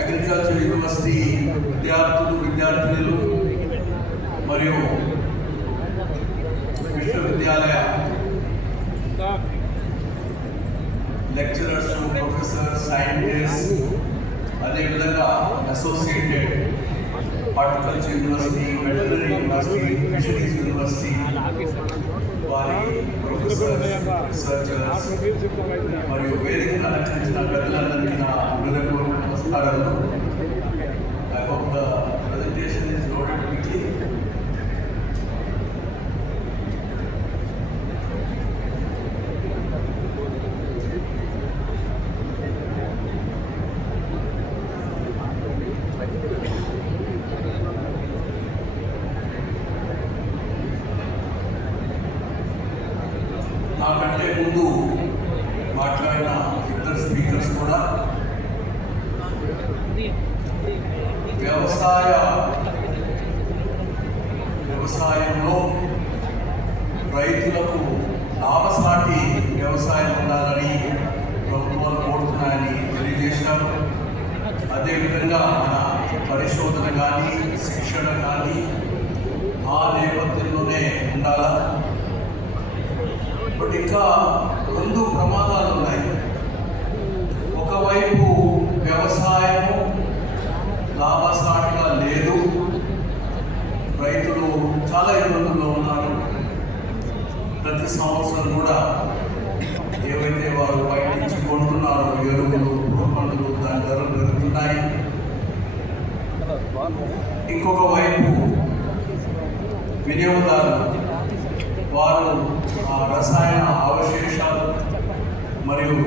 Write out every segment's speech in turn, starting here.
Agriculture university విద్యార్థులు మరియు విశ్వవిద్యాలయ లెక్చరర్స్, ప్రొఫెసర్, సైంటిస్ట్, అదేవిధంగా associated horticulture university, veterinary university, fisheries university వారి ప్రొఫెసర్స్, రీసెర్చర్స్ మరియు వేదికను అలంకరించిన పెద్దలందరికీ నా హృదయపూర్వక నమస్కారాలు. I hope the presentation is loaded quickly. నాకంటే ముందు మాట్లాడిన ఇద్దరు స్పీకర్స్ కూడా వ్యవసాయంలో రైతులకు లాభసాటి వ్యవసాయం ఉండాలని ప్రభుత్వాలు కోరుతున్నాయని తెలియజేశారు. అదేవిధంగా మన పరిశోధన కానీ శిక్షణ కానీ ఆ నేపథ్యంలోనే ఉండాలా. బట్ ఇంకా రెండు ప్రమాదాలు ఉన్నాయి. ఒకవైపు వ్యవసాయము లాభసాటిగా లేదు, రైతులు చాలా ఇబ్బందుల్లో ఉన్నారు. ప్రతి సంవత్సరం కూడా ఏవైతే వారు బయట నుంచి కొంటున్నారో ఎరువులు, పురుగుమందులు, దాని ధరలు పెరుగుతున్నాయి. ఇంకొక వైపు వినియోగదారులు వారు రసాయన అవశేషాలు మరియు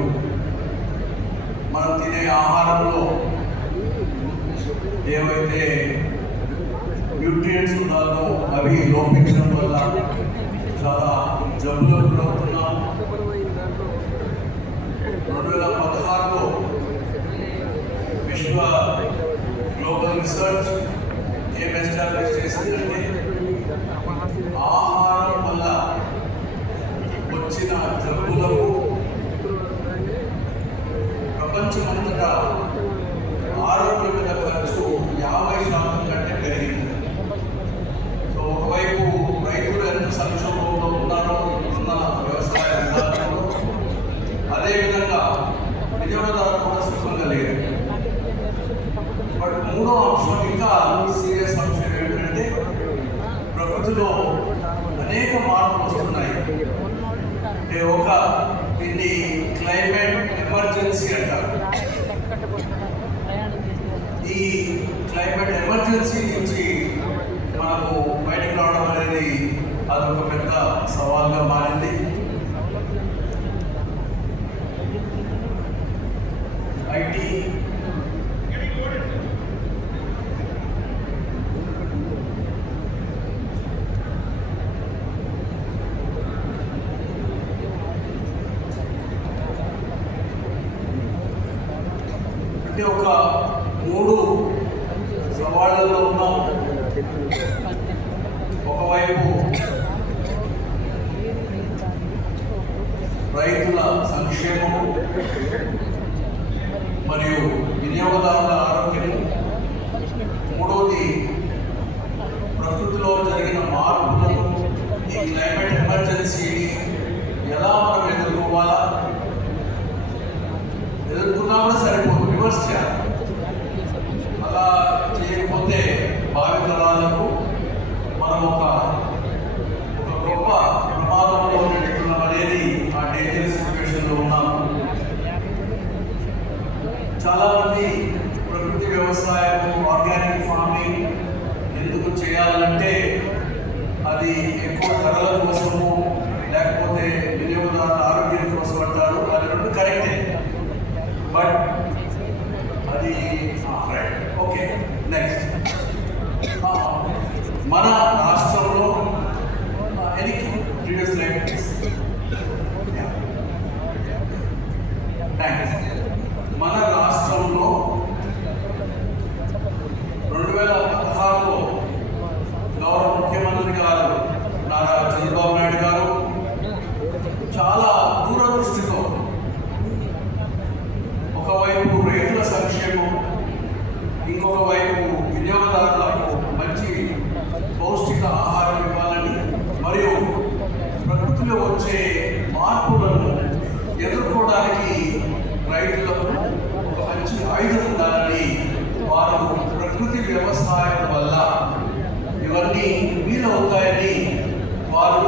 మనం తినే ఆహారంలో ఏవైతే న్యూట్రియంట్స్ ఉన్నాయో అవి లోపించడం వల్ల చాలా జబ్బులకు గురవుతున్నాం. 2016లో విశ్వ గ్లోబల్ రీసెర్చ్ ఏం ఎస్టాబ్లిష్ చేసిందంటే ఆహారం వల్ల వచ్చిన జబ్బులకు ప్రపంచమంతటా ఆరోగ్య మీద ఖర్చు 50% కంటే పెరిగింది. సో ఒకవైపు రైతులు ఎంత సంక్షోభంలో ఉన్నారో ఇప్పుడున్న వ్యవసాయ విధానంలో, అదేవిధంగా వినియోగదారులు కూడా సుఖంగా లేరు. బట్ మూడో అంశం, ఇంకా సీరియస్ అంశం ఏంటంటే ప్రకృతిలో అనేక మార్పులు వస్తున్నాయి. ఒక దీన్ని క్లైమేట్ ఎమర్జెన్సీ అంటారు. ఈ క్లైమేట్ ఎమర్జెన్సీ నుంచి మనము బయటకు రావడం అనేది అదొక పెద్ద సవాల్గా మారింది. ఐటీ ఒక 3 సవాళ్లలో ఉన్నాం. ఒకవైపు రైతుల సంక్షేమము మరియు వినియోగదారుల ఆరోగ్యము, మూడోది ప్రకృతిలో జరిగిన మార్పులను, ఈ క్లైమేట్ ఎమర్జెన్సీని ఎలా మనం ఎదుర్కోవాలా. ఎదుర్కొన్నా కూడా సరిపోదు, రివర్స్ చేయాలి. అలా చేయకపోతే భావి తరాలకు మనం ఒక గొప్ప ప్రమాదంలో నెట్టుకున్నాం అనేది ఆ డేంజరస్ సిచ్యువేషన్లో ఉన్నాము. చాలామంది ప్రకృతి వ్యవసాయం, ఆర్గానిక్ ఫార్మింగ్ ఎందుకు చేయాలంటే అది ఎక్కువ ధరల కోసము లేకపోతే వినియోగదారుల ఆరోగ్యం కోసం అంటారు. అది రెండు కరెక్టే. బట్ అది రైట్. Okay, next. మన రాష్ట్రంలో ప్రీవియస్ లైఫ్ థ్యాంక్స్. మన రాష్ట్రంలో 2016లో గౌరవ ముఖ్యమంత్రి గారు నారా చంద్రబాబు నాయుడు గారు చాలా దూరదృష్టితో ఒకవైపు రైతుల సంక్షేమం, ఇంకొక వైపు వినియోగదారులకు మంచి పౌష్టిక ఆహారం ఇవ్వాలని మరియు ప్రకృతిలో వచ్చే మార్పులను ఎదుర్కోవడానికి రైతులకు ఒక మంచి ఆయుధం ఉండాలని వారు ప్రకృతి వ్యవసాయం వల్ల ఇవన్నీ వీలవుతాయని వారు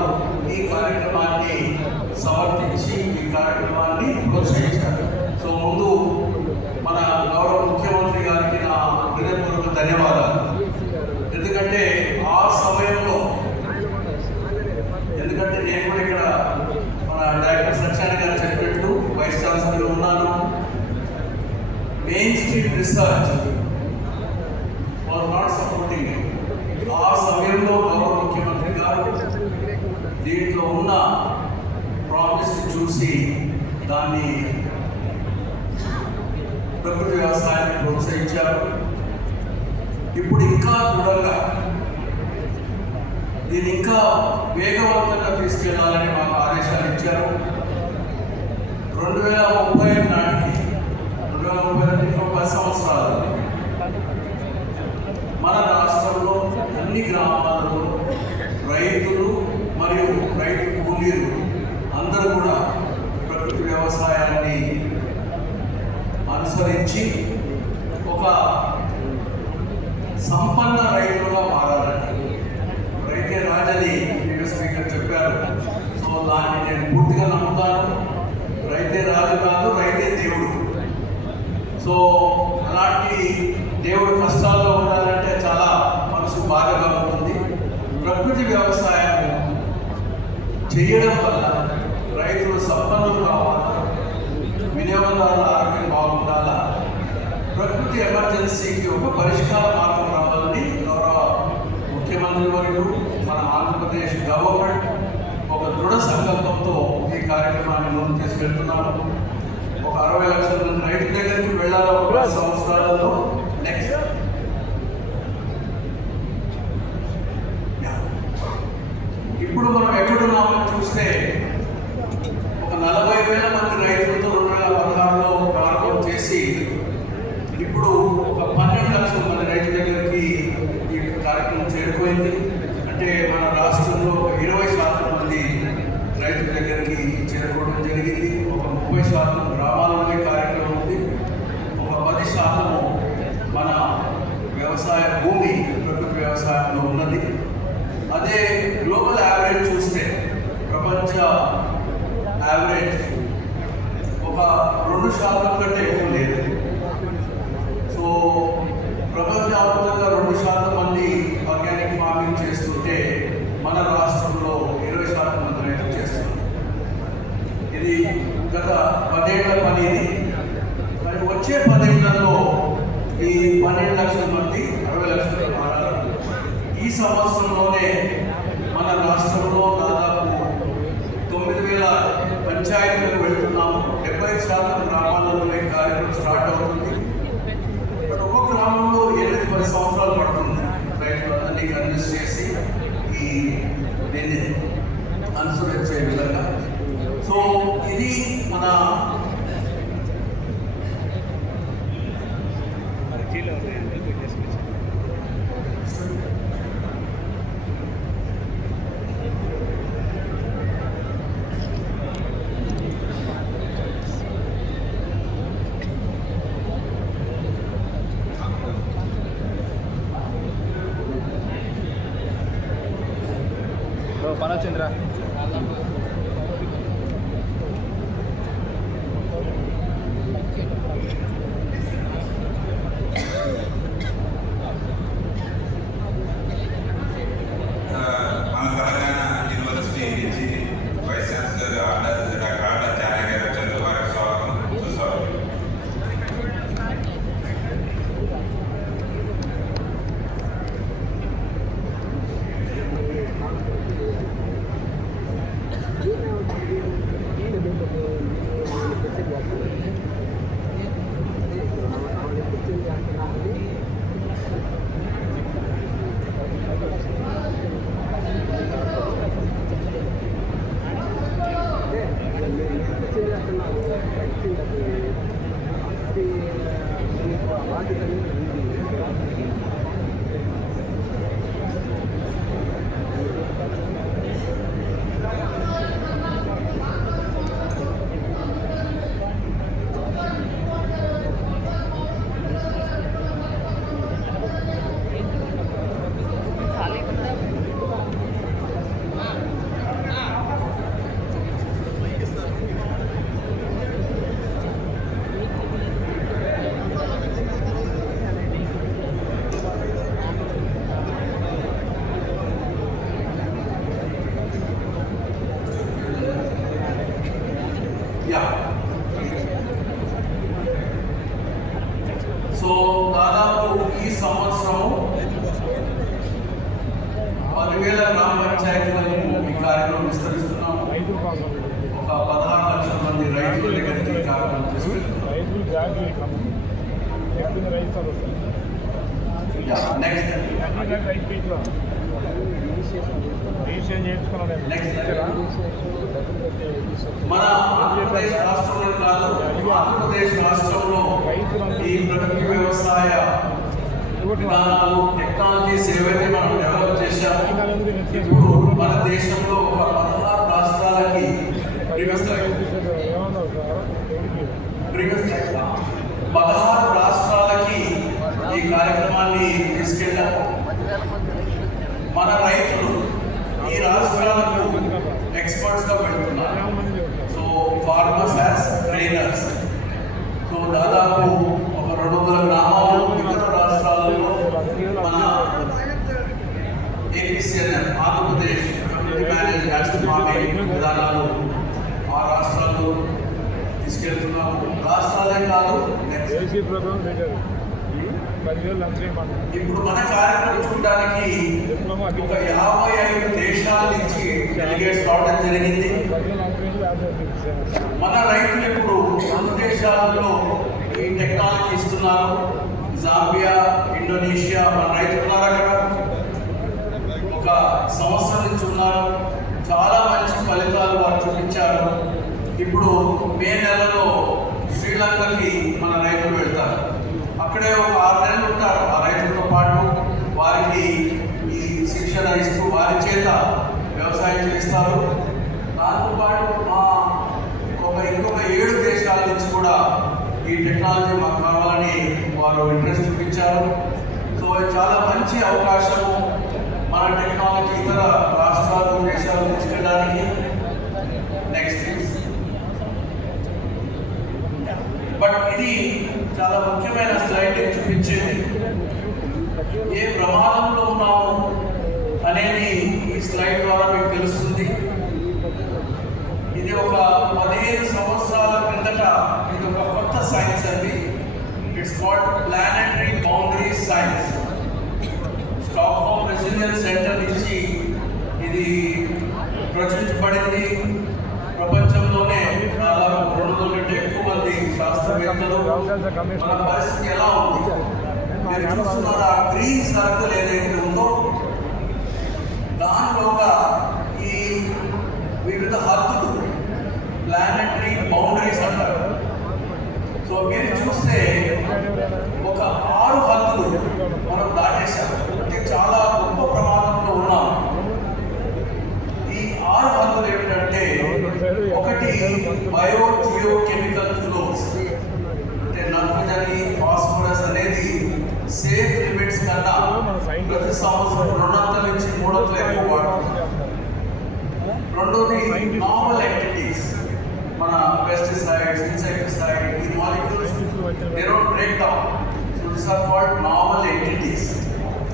ఈ కార్యక్రమాన్ని సమర్థించి ఈ కార్యక్రమాన్ని ప్రోత్సహించారు. సో ముందు మన గౌరవ ముఖ్యమంత్రి గారికి నా హృదయపూర్వక ధన్యవాదాలు. ఎందుకంటే ఆ సమయంలో నేను కూడా ఇక్కడ మన డాక్టర్ సత్యాన్ని గారు చెప్పినట్టు వైస్ ఛాన్సలర్గా ఉన్నాను. Main stream research was not supporting. ఆ సమయంలో గౌరవ ముఖ్యమంత్రి గారు దీంట్లో ఉన్న ప్రామిస్ చూసి దాన్ని ప్రకృతి వ్యవసాయాన్ని ప్రోత్సహించారు. ఇప్పుడు ఇంకా దృఢంగా దీన్ని ఇంకా వేగవంతంగా తీసుకెళ్లాలని మాకు ఆదేశాలు ఇచ్చారు. 2030 నాటికి 10 సంవత్సరాలు మన రాష్ట్రంలో అన్ని గ్రామాలలో రైతులు మరియు రైతు కూలీలు అందరూ కూడా ప్రకృతి వ్యవసాయాన్ని అనుసరించి ఒక సంపన్న రైతులుగా మారాలని రైతే రాజని ప్రీవియస్ స్పీకర్ చెప్పారు. సో దాన్ని నేను పూర్తిగా నమ్ముతాను. రైతే రాజు కాదు, రైతే దేవుడు. సో అలాంటి దేవుడు కష్టాల్లో ఉండాలంటే చాలా మనసు బాధగా ఉంటుంది. ప్రకృతి వ్యవసాయం చేయడం వల్ల రైతులు సంపన్నులు కావాలా, వినియోగదారుల ఆరోగ్యం బాగుండాలా, ప్రకృతి ఎమర్జెన్సీకి ఒక పరిష్కార మార్గం రావాలని గౌరవ ముఖ్యమంత్రి వర్యులు మన ఆంధ్రప్రదేశ్ గవర్నమెంట్ ఒక దృఢ సంకల్పంతో ఈ కార్యక్రమాన్ని ముందుకు తీసుకెళ్తున్నాము. ఒక 60 లక్షల మంది రైతుల దగ్గరికి వెళ్ళాలి 10 సంవత్సరాలలో. నెక్స్ట్ ఇప్పుడు మనం ఎక్కడున్నామని చూస్తే ఒక 40,000 మంది రైతులతో 2016లో ప్రారంభం చేసి ఇప్పుడు ఒక 12 లక్షల మంది రైతుల దగ్గరికి ఈ కార్యక్రమం చేరిపోయింది. అంటే మన రాష్ట్రంలో 20% మంది రైతుల దగ్గరికి చేరుకోవడం జరిగింది. ఒక 30% గ్రామాలలోనే కార్యక్రమం ఉంది. ఒక 10% మన వ్యవసాయ భూమి ప్రకృతి వ్యవసాయంలో ఉన్నది. అదే గ్లోబల్ యావరేజ్ చూస్తే ప్రపంచ యావరేజ్ ఒక 2% కంటే ఎక్కువ లేదు. సో ప్రపంచవ్యాప్తంగా 2% మంది ఆర్గానిక్ ఫార్మింగ్ చేస్తుంటే మన రాష్ట్రంలో 20% మంది రైతులు చేస్తున్నారు. ఇది గత 10 ఏళ్ల పని. ఇది కానీ వచ్చే 10 ఏళ్లలో ఈ 12 లక్షల మంది 60 లక్షలు మారారు. ఈ సంవత్సరంలోనే మన రాష్ట్రంలో దాదాపు 9,000 పంచాయతీలకు వెళ్తున్నాము. 70% గ్రామాలలో ఈ కార్యక్రమం స్టార్ట్ అవుతుంది. ఒక్కొక్క గ్రామంలో 8-10 సంవత్సరాలు పడుతుంది రైతులందరినీ కన్విన్స్ చేసి ఈ దీన్ని అనుసరించే విధంగా. సో ఇది మన మనోచంద్ర 5,000 గ్రామ పంచాయతీలకు ఈ కార్యక్రమం విస్తరిస్తున్నాము. ఒక 16 లక్షల మంది రైతుల దగ్గరికి ఈ కార్యక్రమం తీసుకెళ్తున్నాం. నెక్స్ట్ మన ఆంధ్రప్రదేశ్ రాష్ట్రంలో కాదు, ఆంధ్రప్రదేశ్ రాష్ట్రంలో ఈ ప్రకృతి వ్యవసాయ విధానాలు టెక్నాలజీస్ ఏవైతే మనం డెవలప్ చేశామో ఇప్పుడు మన దేశంలో ఒక 16 రాష్ట్రాలకి 16 రాష్ట్రాలకి ఈ కార్యక్రమాన్ని తీసుకెళ్ళాము. మన రైతులు ఈ రాష్ట్రాలకు ఎక్స్పర్ట్స్ గా పెడుతున్నారు. So farmers as trainers. So దాదాపు ఒక 200 గ్రామాలు ఇతర రాష్ట్రాలలో మన APCNF Andhra Pradesh community manage national farming విధానాలు ఆ రాష్ట్రాల్లో తీసుకెళ్తున్నాము. రాష్ట్రాలే కాదు, ఇప్పుడు మన కార్యక్రమం చూడడానికి ఒక 55 దేశాల నుంచి డెలిగేట్స్ రావడం జరిగింది. మన రైతులు ఇప్పుడు 2 దేశాలలో ఈ టెక్నాలజీ ఇస్తున్నారు. జాంబియా, ఇండోనేషియా మన రైతులు ఉన్నారు. అక్కడ ఒక సంవత్సరం నుంచి ఉన్నారు. చాలా మంచి ఫలితాలు వారు చూపించారు. ఇప్పుడు మే నెలలో శ్రీలంకకి మన రైతులు వెళ్తారు. అక్కడే ఒక 6 నెలలు ఉంటారు. ఆ రైతులతో పాటు వారికి ఈ శిక్షణ ఇస్తూ వారి చేత వ్యవసాయం చేస్తారు. దాంతోపాటు ఇంకొక 7 దేశాల నుంచి కూడా ఈ టెక్నాలజీ మాకు కావాలని వారు ఇంట్రెస్ట్ చూపించారు. సో చాలా మంచి అవకాశము మన టెక్నాలజీ ఇతర రాష్ట్రాలు దేశాలు తీసుకెళ్ళడానికి. నెక్స్ట్ బట్ ఇది చాలా ముఖ్యమైన స్లైడ్ చూపించేది. ఏ ప్రమాదంలో ఉన్నాము అనేది ఈ స్లైడ్ ద్వారా మీకు తెలుస్తుంది. ఇది ఒక 15 సంవత్సరాల క్రిందట ఇది ఒక కొత్త సైన్స్ అండి. It's called planetary boundary science. Stockholm resilience centre నుంచి ఇది ప్రచురించబడింది. ప్రపంచంలోనే దాదాపు 200 కంటే ఎక్కువ మంది శాస్త్రవేత్తలు మన పరిస్థితి ఎలా ఉంది మీరు చూస్తున్నారు. ఆ గ్రీన్ సర్కిల్ ఏదైతే ఉందో దానిలోగా ఈ వివిధ హద్దులు ప్లానెటరీ బౌండరీస్ అంటారు. సో మీరు చూస్తే ఒక 6 హద్దులు మనం దాటేశాం. అంటే చాలా గొప్ప ప్రమాదంలో ఉన్నాం. ఈ 6 హద్దులు ఏమిటంటే, ఒకటి బయో జియో కెమికల్ ఫ్లోస్. అంటే నత్రజని, ఫాస్ఫరస్ అనేది సేఫ్ లిమిట్స్ కన్నా ప్రతి సంవత్సరం 2 నుంచి 3 ఎక్కువ వాడుతుంది. రెండోది నార్మల్ యాక్టివిటీస్. మన పెస్టిసైడ్స్, ఇన్సెక్టిసైడ్, ఈ molecules they don't break down. So this are called normal activities.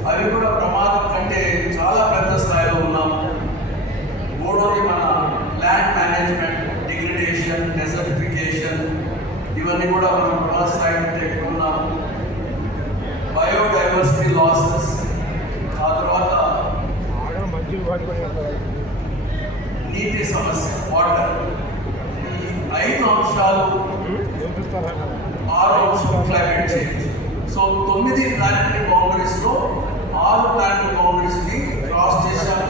అవి కూడా ప్రమాదం కంటే చాలా పెద్ద స్థాయిలో ఉన్నాం. మూడోది మన ల్యాండ్ మేనేజ్మెంట్, డిగ్రేడేషన్, డెజర్టిఫికేషన్, ఇవన్నీ కూడా మనం ప్రమాద స్థాయి కంటే ఎక్కువ ఉన్నాం. బయోడైవర్సిటీ లాసెస్, ఆ తర్వాత నీటి సమస్య, వాటర్. ఈ 5 అంశాలు. 6వ అంశం క్లైమేట్ చేంజ్. సో 9 ప్లానెటరీ బౌండరీస్లో 6 ప్లానెటరీ బౌండరీస్ని క్రాస్ చేశాము.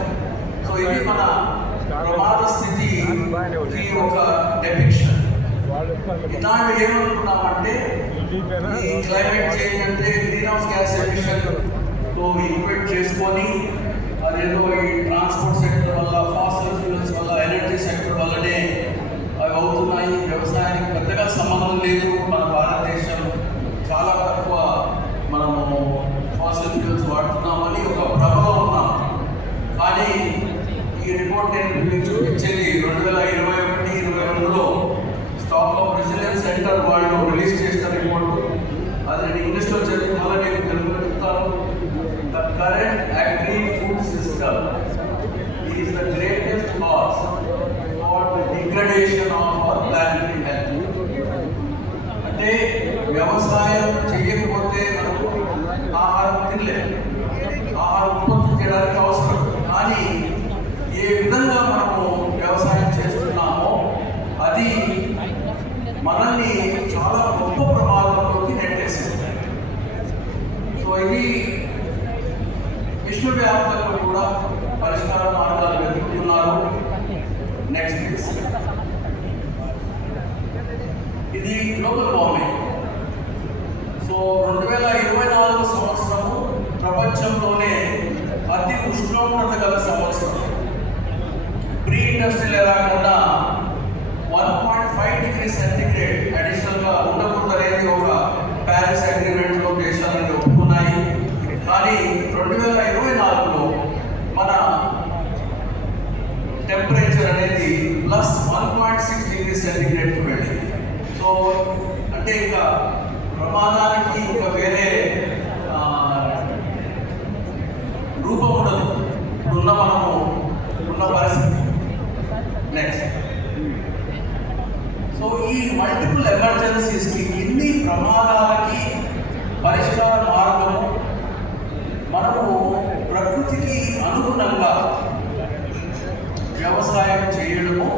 సో ఇది మన ప్రమాద స్థితికి ఒక డెపిక్షన్. ఇలాంటి ఏమనుకున్నామంటే ఈ క్లైమేట్ చేంజ్ అంటే గ్రీన్ హౌస్ గ్యాస్ ఎమిషన్తో ఈక్వేట్ చేసుకొని అదేదో ఈ ట్రాన్స్పోర్ట్ సెక్టర్ వల్ల, ఫాసిల్ ఫ్యూయల్స్ వల్ల, ఎనర్జీ సెక్టర్ వల్లనే అవి అవుతున్నాయి. వ్యవసాయానికి పెద్దగా సంబంధం లేదు. మన భారతదేశం చాలా తక్కువ మనము ఫాసిల్ ఫ్యూయల్స్ వాడుతున్నామని ఒక భ్రమలో ఉన్నాం. కానీ ఈ రిపోర్ట్ నేను మీకు చూపించేది 2021-22లో స్టాక్హోమ్ రెసిలియన్స్ సెంటర్ వాళ్ళు రిలీజ్ చేసిన రిపోర్టు. అది నేను ఇంగ్లీష్లో చదివి మళ్ళీ నేను తెలుగులో చెప్తాను. The current agri food system is the greatest cause for the degradation of our planetary health. అంటే వ్యవసాయం చేయకపోతే ఇది విశ్వవ్యాప్తంగా కూడా పరిష్కార మార్గాలు వెతుకుతున్నారు. Next please. ఇది గ్లోబల్ వార్మింగ్. సో 2024 సంవత్సరము ప్రపంచంలోనే అతి ఉష్ణోగ్రత గల సంవత్సరం. ప్రీ ఇండస్ట్రియల్ ఎరా కన్నా 1.5 డిగ్రీ సెంటిగ్రేడ్ అడిషనల్గా ఉండకూడదు అనేది ఒక ప్యారిస్ అగ్రిమెంట్లో దేశాలన్నీ ఒప్పుకున్నాయి. కానీ 2024లో మన టెంపరేచర్ అనేది +1.6 డిగ్రీ సెంటిగ్రేడ్కి వెళ్ళింది. సో అంటే ఇంకా ప్రమాదానికి ఇంకా వేరే రూపం ఉండదు ఇప్పుడున్న మనము ఉన్న పరిస్థితి. నెక్స్ట్. సో ఈ మల్టిపుల్ ఎమర్జెన్సీస్కి ఇన్ని ప్రమాదాలకి పరిష్కార మార్గము మనము ప్రకృతికి అనుగుణంగా వ్యవసాయం చేయడము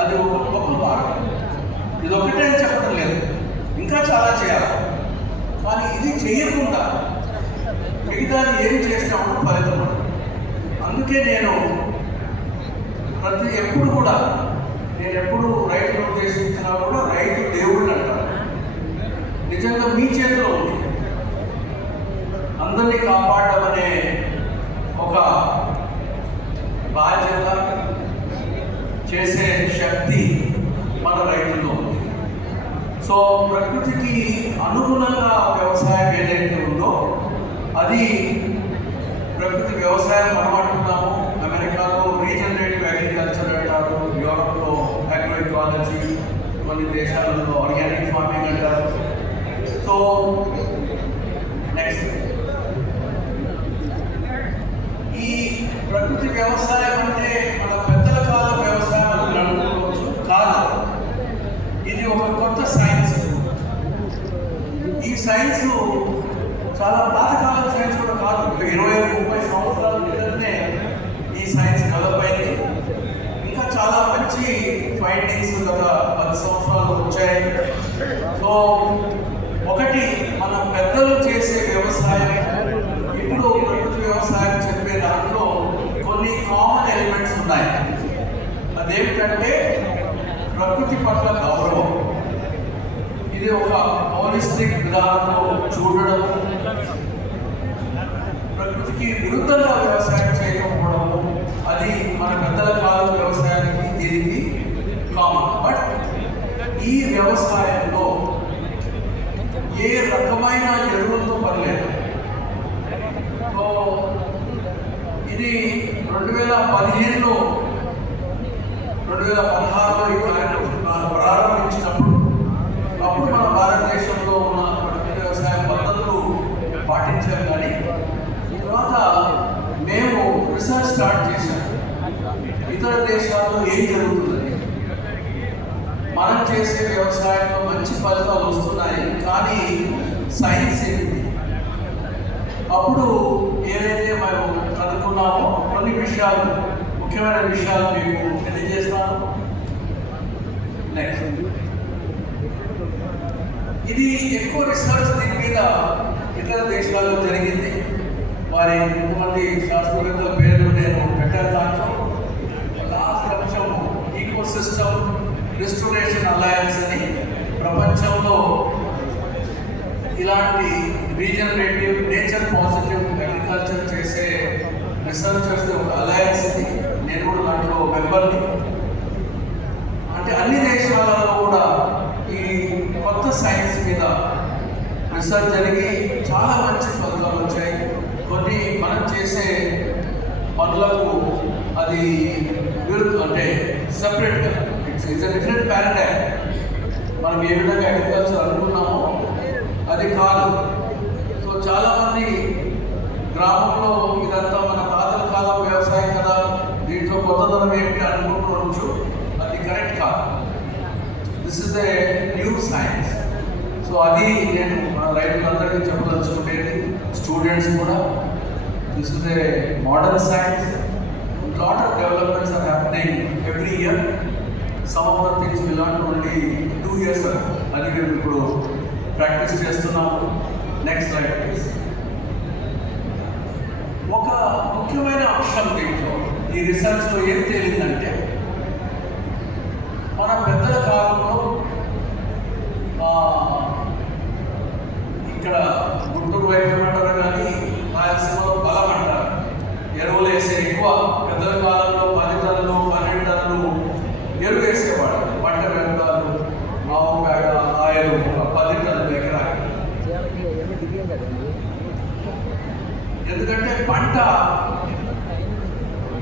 అది ఒక గొప్ప మార్గం. ఇది ఒకటే చెప్పడం లేదు, ఇంకా చాలా చేయాలి. కానీ ఇది చేయకుండా మిగతాది ఏం చేసినప్పుడు ఫలితం. అందుకే నేను ఎప్పుడు రైతును ఉద్దేశించినా కూడా రైతు దేవుళ్ళు అంటారు. నిజంగా మీ చేతిలో ఉంది. అందరినీ కాపాడడం అనే ఒక బాధ్యత, చేసే శక్తి మన రైతుల్లో ఉంది. సో ప్రకృతికి అనుగుణంగా వ్యవసాయం ఏదైతే ఉందో అది ప్రకృతి వ్యవసాయం మనం అంటున్నాము. అమెరికాలో రీజనరేటివ్ అగ్రికల్చర్ అంటారు, యూరోప్లో అగ్రో ఇకాలజీ, కొన్ని దేశాలలో ఆర్గానిక్ ఫార్మింగ్ అంటారు. So next. ఈ ప్రకృతి వ్యవసాయం అంటే మన పెద్దల కాలం వ్యవసాయం అని అనుకోవచ్చు. కాదు, ఇది ఒక కొత్త సైన్స్. ఈ సైన్స్ చాలా పాతకాలం సైన్స్ కూడా కాదు. 20-30 సంవత్సరాల క్రితమే ఈ సైన్స్ డెవలప్ అయింది. ఇంకా చాలా మంచి ఫైండింగ్స్ గత 10 సంవత్సరాలు వచ్చాయి. సో ఒకటి, మన పెద్దలు చేసే వ్యవసాయం, ఇప్పుడు ప్రకృతి వ్యవసాయం చెప్పే దాంట్లో కొన్ని కామన్ ఎలిమెంట్స్ ఉన్నాయి. అదేమిటంటే ప్రకృతి పట్ల గౌరవం. ఇది ఒక హోలిస్టిక్ విధానంలో చూడడం, ప్రకృతికి విరుద్ధంగా వ్యవసాయం చేయకపోవడము, అది మన పెద్దల కాలం వ్యవసాయానికి దీనికి కామన్. బట్ ఈ వ్యవసాయంలో ఏ రకమైన ఎరువులతో పనిలేదు. సో ఇది 2015లో 2016లో ఈ కార్యక్రమం ప్రారంభించినప్పుడు అప్పుడు మన భారతదేశంలో ఉన్న వ్యవసాయ పద్ధతులు పాటించాం. కానీ తర్వాత మేము రీసెర్చ్ స్టార్ట్ చేశాం, ఇతర దేశాల్లో ఏం జరుగుతుందని. మనం చేసే వ్యవసాయంలో మంచి ఫలితాలు వస్తున్నాయి, కానీ సైన్స్ ఏంటి? అప్పుడు ఏదైతే మేము చదువుకున్నామో కొన్ని విషయాలు, ముఖ్యమైన విషయాలు మీకు తెలియజేస్తాను. నెక్స్ట్. ఇది ఎక్కువ రీసెర్చ్ దీని మీద ఇతర దేశాల్లో జరిగింది. వారి కొంతమంది శాస్త్రవేత్తల పేర్లు నేను పెట్టాను. దాంట్లో లాస్ట్ అంశం ఈకో సిస్టమ్ రిస్టోరేషన్ అలయన్స్ అని ప్రపంచంలో ఇలాంటి రీజనరేటివ్ నేచర్ పాజిటివ్ అగ్రికల్చర్ చేసే రీసెర్చర్స్ ఒక అలయన్స్ ఇది. నేను కూడా దాంట్లో మెంబర్ని. అంటే అన్ని దేశాలలో కూడా ఈ కొత్త సైన్స్ మీద రీసెర్చ్ జరిగి చాలా మంచి ఫలితాలు వచ్చాయి. కొన్ని మనం చేసే పనులకు అది అంటే సపరేట్గా ఇట్స్ డిఫరెంట్ పారాడైమ్. మనం ఏ విధంగా అగ్రికల్చర్ అనుకున్నామో అది కాదు. సో చాలామంది గ్రామంలో ఇదంతా మన తాతల కాలం వ్యవసాయం కదా, దీంట్లో కొత్తదనం ఏమిటి అనుకుంటూ అది కరెక్ట్ కాదు. This is a new science. So అది నేను మన రైతులందరికీ చెప్పదలుచుకునేది, స్టూడెంట్స్ కూడా. This is a modern science. Lot of developments are happening every year. Some of the things we learn only 2 years ago. అది మేము ఇప్పుడు ప్రాక్టీస్ చేస్తున్నాము. Next slide please. ముఖ్యమైన అంశం దీంట్లో ఈ రీసెర్చ్లో ఏం తేలిందంటే మన పెద్దల కాలంలో ఇక్కడ గుంటూరు వైపు అంటారు కానీ రాయలసీమలో బలం అంటారు. ఎరువులు వేసే ఎక్కువ పెద్దల కాలంలో 10 టన్నులు 12 టన్నులు ఎరువు వేసేవాడు. పంట వ్యర్థాలు, ఆవు పేడ, ఆయిల్ 10 టన్నులు ఎకరాకి. ఎందుకంటే పంట